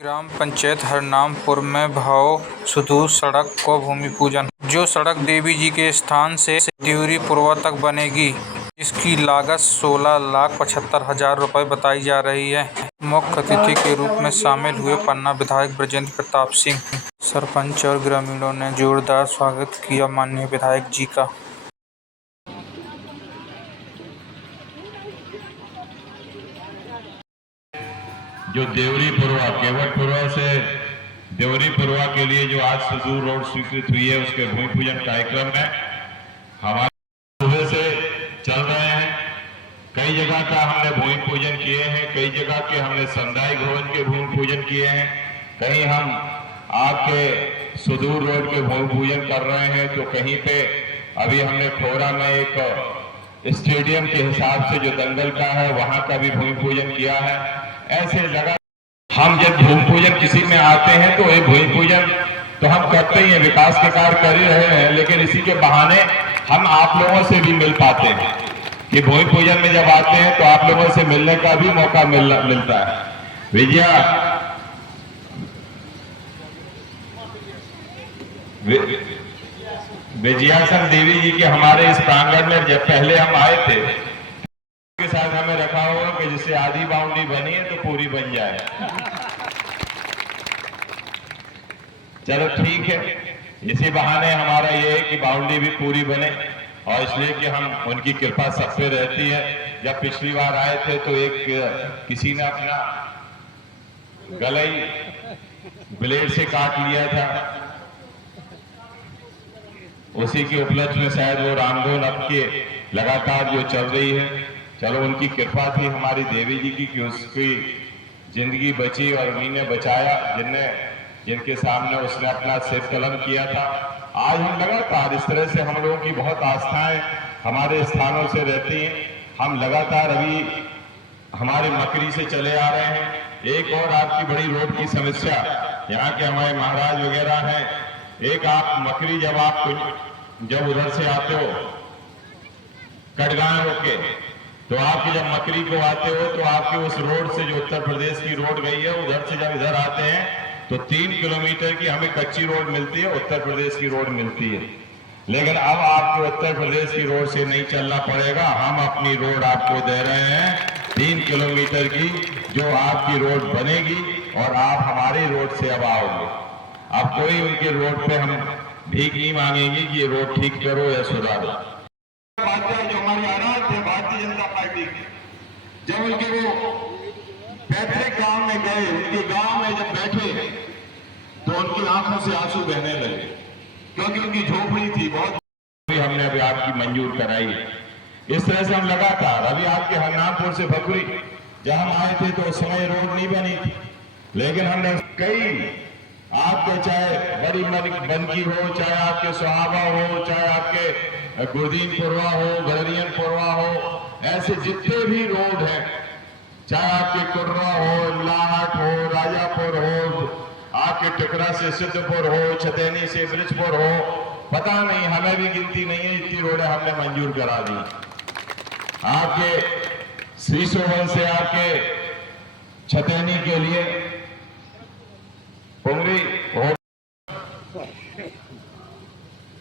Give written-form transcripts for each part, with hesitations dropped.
ग्राम पंचायत हरनामपुर में भाव सुधूर सड़क को भूमि पूजन। जो सड़क देवी जी के स्थान से त्यूरी पुरवा तक बनेगी, जिसकी लागत 16,75,000 रुपए बताई जा रही है। मुख्य अतिथि के रूप में शामिल हुए पन्ना विधायक बृजेंद्र प्रताप सिंह। सरपंच और ग्रामीणों ने जोरदार स्वागत किया माननीय विधायक जी का। जो देवरी पुरवा, केवटपुरवा से देवरी पुरवा के लिए जो आज सुदूर रोड स्वीकृत हुई है, उसके भूमि पूजन कार्यक्रम में हमारे सुबह से चल रहे हैं। कई जगह का हमने भूमि पूजन किए हैं, कई जगह के हमने सामुदायिक भवन के भूमि पूजन किए हैं, कहीं हम आपके सुदूर रोड के भूमि पूजन कर रहे हैं, तो कहीं पे अभी हमने खोरा में एक स्टेडियम के हिसाब से जो दंगल का है वहां का भी भूमि पूजन किया है। ऐसे लगा हम जब भूमि पूजन किसी में आते हैं तो ये भूमि पूजन तो हम करते ही हैं, विकास के कार्य कर ही रहे हैं, लेकिन इसी के बहाने हम आप लोगों से भी मिल पाते हैं कि भूमि पूजन में जब आते हैं तो आप लोगों से मिलने का भी मौका मिलता है। विजयासन देवी जी के हमारे इस प्रांगण में जब पहले हम आए थे के साथ हमें रखा होगा कि जिससे आधी बाउंड्री बनी है तो पूरी बन जाए। चलो ठीक है, इसी बहाने हमारा ये है कि बाउंड्री भी पूरी बने, और इसलिए कि हम उनकी कृपा सब पे रहती है। जब पिछली बार आए थे तो एक किसी ने अपना गलई ब्लेड से काट लिया था, उसी के उपलक्ष्य में शायद वो रामधुन अब के लगातार जो चल रही है। चलो उनकी कृपा थी हमारी देवी जी की कि उसकी जिंदगी बची और उन्हीं ने बचाया, जिनके सामने उसने अपना सिर कलम किया था। आज हम लगातार इस तरह से हम लोगों की बहुत आस्थाएं हमारे स्थानों से रहती हैं। हम लगातार अभी हमारे मकरी से चले आ रहे हैं। एक और आपकी बड़ी रोड की समस्या, यहाँ के हमारे महाराज वगैरह हैं, एक आप मकरी जब उधर से आते हो कटगांव होके, तो आपकी जब मकरी को आते हो तो आपके उस रोड से जो उत्तर प्रदेश की रोड गई है, उधर से जब इधर आते हैं तो 3 किलोमीटर की हमें कच्ची रोड मिलती है, उत्तर प्रदेश की रोड मिलती है। लेकिन अब आपको उत्तर प्रदेश की रोड से नहीं चलना पड़ेगा, हम अपनी रोड आपको दे रहे हैं 3 किलोमीटर की, जो आपकी रोड बनेगी और आप हमारी रोड से अब आओगे। अब कोई उनके रोड पे हम भीख नहीं मांगेंगे कि ये रोड ठीक करो या सुधारो। जो हमारी आराध्य भारतीय जनता पार्टी की, जब उनके वो पैतृक गांव में गए, उनके गांव में जब बैठे तो उनकी आंखों से आंसू बहने लगे, क्योंकि उनकी झोपड़ी थी बहुत। हमने अभी आपकी मंजूर कराई। इस तरह से हम लगातार अभी आपके हरनामपुर से भकुरी जहां हम आए थे तो उस समय रोड नहीं बनी थी, लेकिन हमने कई आपके चाहे बड़ी बनकी हो, चाहे आपके सुहावा हो, चाहे आपके गुरदीन पुरवा हो, गलरियन पुरवा हो, ऐसे जितने भी रोड हैं, चाहे आपके कुर्रा हो, लाहट हो, राजापुर हो, आपके टिकरा से सिद्धपुर हो, छतैनी से ब्रिजपुर हो, पता नहीं हमें भी गिनती नहीं है, इतनी रोडें हमने मंजूर करा दी। आपके श्रीसोवन से आपके छतैनी के लिए पुंगरी हो,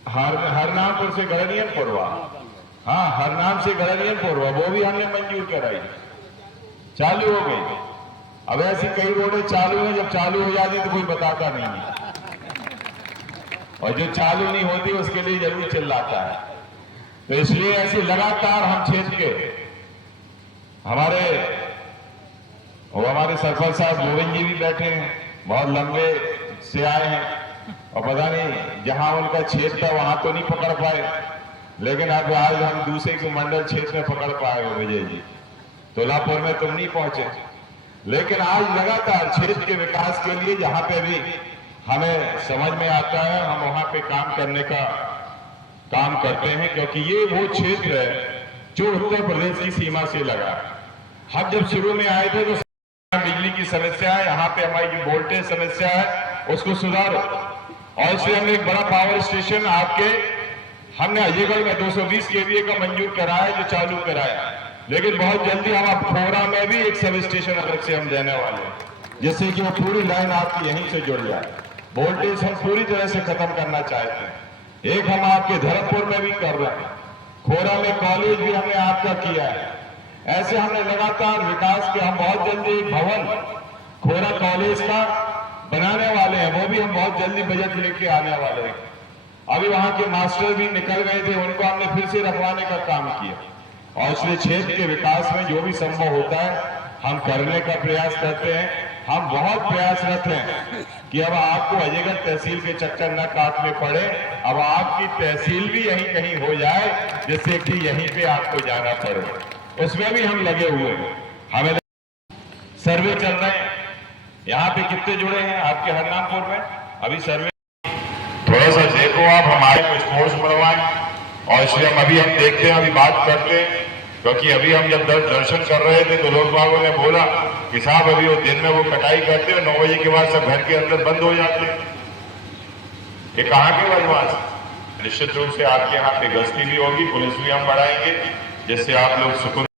हरनामपुर से गलरियन पुरवा, हाँ हरनाम से गलरियन पुरवा, वो भी हमने मंजूर कराई, चालू हो गई। अब ऐसी कई रोडें चालू हैं, जब चालू हो जाती तो कोई बताता नहीं है, और जो चालू नहीं होती उसके लिए जरूर चिल्लाता है। तो इसलिए ऐसे लगातार हम क्षेत्र के हमारे सरपंच साहब गोविंद जी भी बैठे हैं, बहुत लंबे से आए हैं, और पता नहीं जहां उनका क्षेत्र था वहां तो नहीं पकड़ पाए, लेकिन अब आज हम दूसरे के मंडल क्षेत्र में पकड़ पाए हो। विजय जी तोलापुर में तुम नहीं पहुंचे, लेकिन आज लगातार क्षेत्र के विकास के लिए जहां पे भी हमें समझ में आता है हम वहां पे काम करने का काम करते हैं, क्योंकि ये वो क्षेत्र है जो उत्तर प्रदेश की सीमा से लगा। हम जब शुरू में आए थे तो बिजली की समस्या है, यहाँ पे हमारी जो वोल्टेज समस्या है उसको सुधारो, और इसलिए हमने एक बड़ा पावर स्टेशन हमने अजयगढ़ में 220 kVA का मंजूर कराया, जो चालू कराया, लेकिन बहुत जल्दी हम अब खोरा में भी एक सब स्टेशन अलग से हम देने वाले हैं। जिससे कि वो पूरी लाइन आपकी यहीं से जुड़ जाए। वोल्टेज हम पूरी तरह से खत्म करना चाहते हैं। एक हम आपके धर्मपुर में भी कर रहे हैं, खोरा में कॉलेज भी हमने आपका किया है। ऐसे हमने लगातार विकास के हम बहुत जल्दी एक भवन खोरा कॉलेज का बनाने वाले हैं, वो भी हम बहुत जल्दी बजट लेके आने वाले हैं। अभी वहां के मास्टर भी निकल गए थे, उनको हमने फिर से रखवाने का काम किया। और इसलिए क्षेत्र के विकास में जो भी संभव होता है हम करने का प्रयास करते हैं। हम बहुत प्रयासरत हैं कि अब आपको अजयगढ़ तहसील के चक्कर न काटने पड़े, अब आपकी तहसील भी यहीं कहीं हो जाए, जिससे कि यहीं पे आपको जाना पड़े। उसमें भी हम लगे हुए हैं। हमें सर्वे चल रहे हैं, यहाँ पे कितने जुड़े हैं आपके हरनामपुर में? अभी सर्वे थोड़ा सा देखो आप, हमारे को स्पोर्ट्स बढ़वाएं। और इसलिए हम देखते हैं, अभी बात करते हैं, क्योंकि अभी हम जब दर्शन कर रहे थे तो लोग बागों ने बोला कि साहब अभी वो दिन में वो कटाई करते हैं, 9 बजे के बाद सब घर के अंदर बंद हो जाते हैं। ये कहाँ के बदमाश? निश्चित रूप से आपके यहाँ पे गश्ती भी होगी, पुलिस भी हम बढ़ाएंगे, जिससे आप लोग सुकून